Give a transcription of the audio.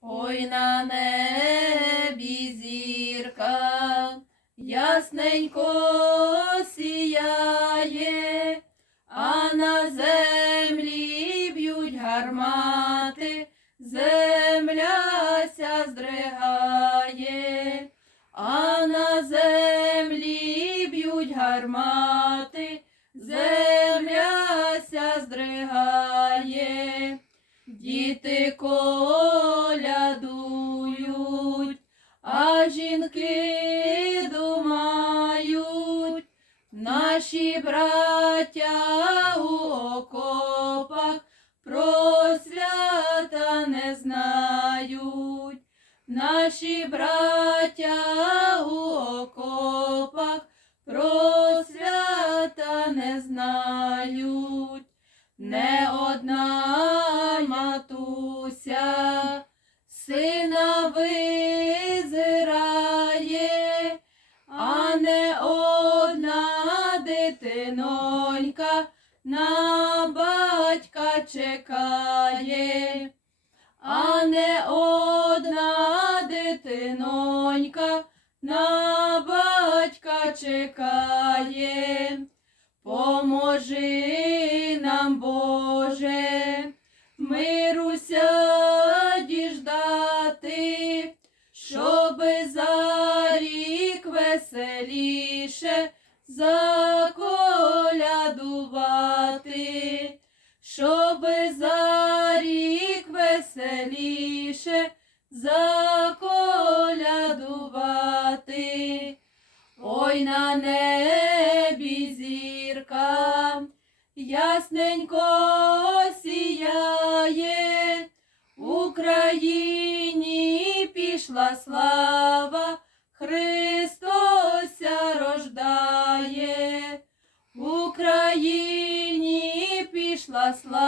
Ой на небі зірка, ясненько сіяє, а на землі б'ють гармати, земля ся здригає, а на землі б'ють гармати, земля ся здригає. Діти колядують, а жінки думають, наші браття у окопах про свята не знають, наші браття у окопах про свята не знають. Не дитинонька на батька чекає, а не одна дитинонька на батька чекає. Поможи нам, Боже, мируся діждати, щоби за рік веселіше заколядувати, щоби за рік веселіше заколядувати. Ой на небі зірка, ясненько сіяє, Україні пішла слава, Україні пішла слава, Христося